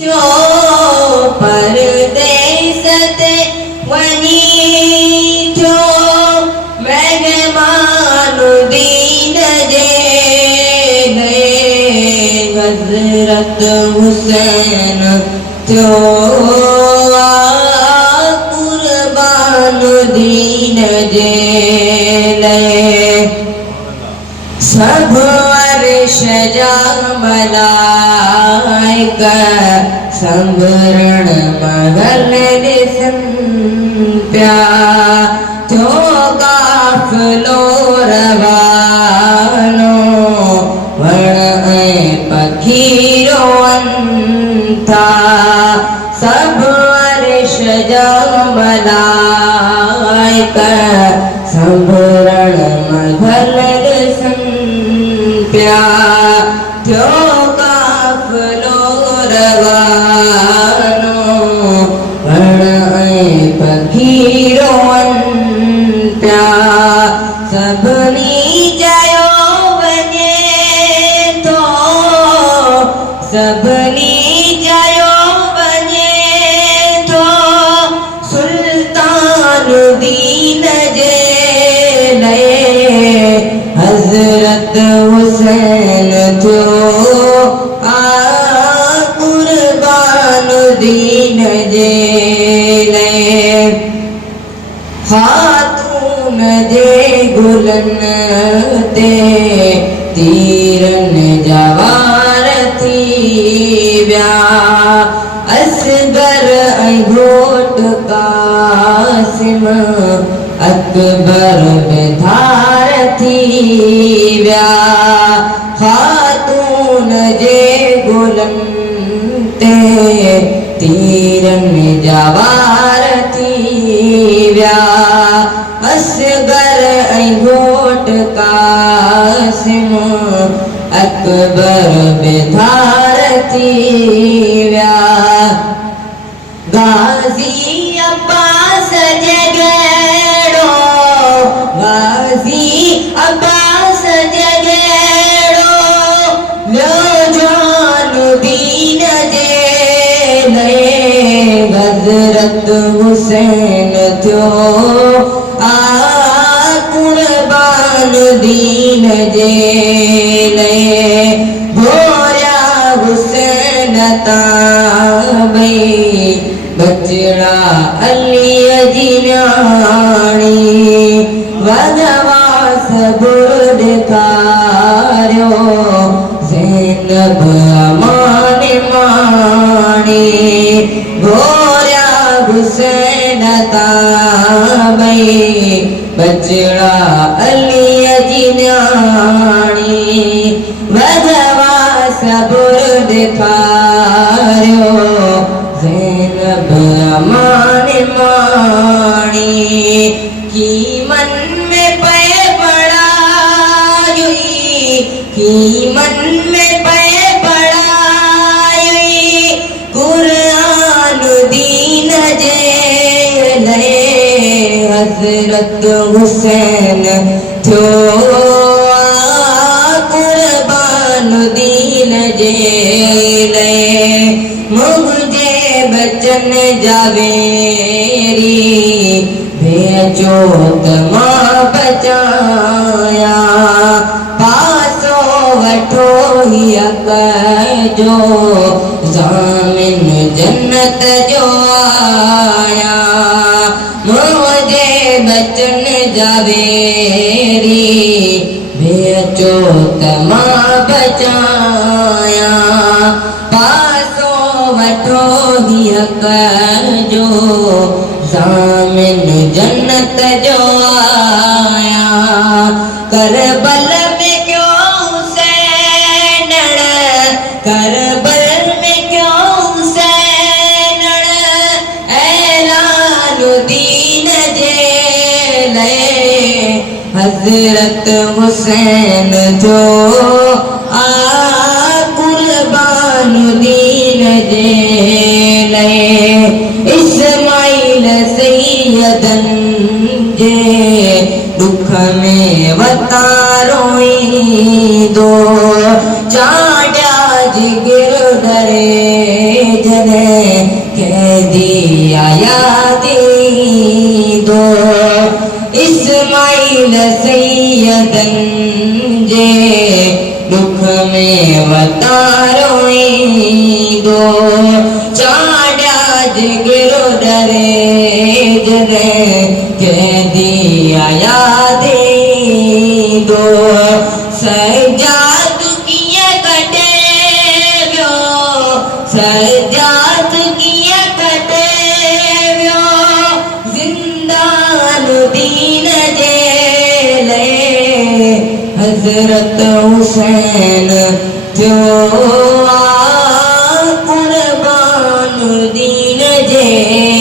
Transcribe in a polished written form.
जो परदेस ते वनी जो मेहमानुद्दीन जे हज़रत हुसैन थियो कुर्बानुद्दीन जे सब अर्श जा मलाइका संभरण महल ॾिसन पिया थियो काफ़िलो रवानो वण ऐं पखी रोअनि था सब अर्श जा मलाइका संभरण महल ॾिसन पिया थियो काफ़िलो रवानो वण ऐं पखी रोअनि पिया सभिनी चयो वञे थो सभिनी चयो वञे थो सुल्तानुद्दीन जे हज़रत हुसैन थियो कुर्बानुद्दीन जे ख़ातून जे गुलनि ते तीरनि जा वार थी विया असगर ऐं घोट क़ासिम अकबर बेधार थी विया ख़ातून जे गुलनि ते तीरनि जा वार थी विया असगर ऐं घोट क़ासिम अकबर बेधार थी विया गाज़ी अब्बास जगेड़ो गाज़ी अब्बास जगेड़ो जानुद्दीन जे हज़रत हुसैन थियो कुर्बानुद्दीन जे भोरिया हुसैन ताबई बचड़ा अलीअ जी न्याणी वनवास बुर्द ॾेखारियो ज़ैनब अमान माणी भोरिया हुसैन ताबई बचड़ा अलीअ जी न्याणी वनवास बुर्द ॾेखारियो ज़ैनब अमान माणी की मन में पए पढ़ाई की मन में पए पढ़ाई कुर्बानुद्दीन जे हज़रत हुसैन थियो कुर्बानुद्दीन जे मुझे बचन जावेरी भेजो त मां बचाया पासो वठो हीअ कजो ज़ामिन जन्नत जो आया मुझे बचन जावेरी भेजो त मां बचाया पासो वठो हीअ कजो ज़ामिन जन्नत जो आया करबल में क्यों हुसैन करबल में क्यों हुसैन ऐलानुद्दीन जे हज़रत हुसैन जो कुर्बानुद्दीन जे इस्माइल सैयदन जे दुख में वतारोई दो चाड़ा जिगर डरे सैयदन जे दुख में वतारो ईंदो चाढ़िया जिगरो डरे जॾहिं कंहिंदी याद ईंदो सजाद कीअं कटे वियो सजाद कीअं कटे वियो ज़िंदान दीन जे हज़रत हुसैन थियो कुर्बान दीन जे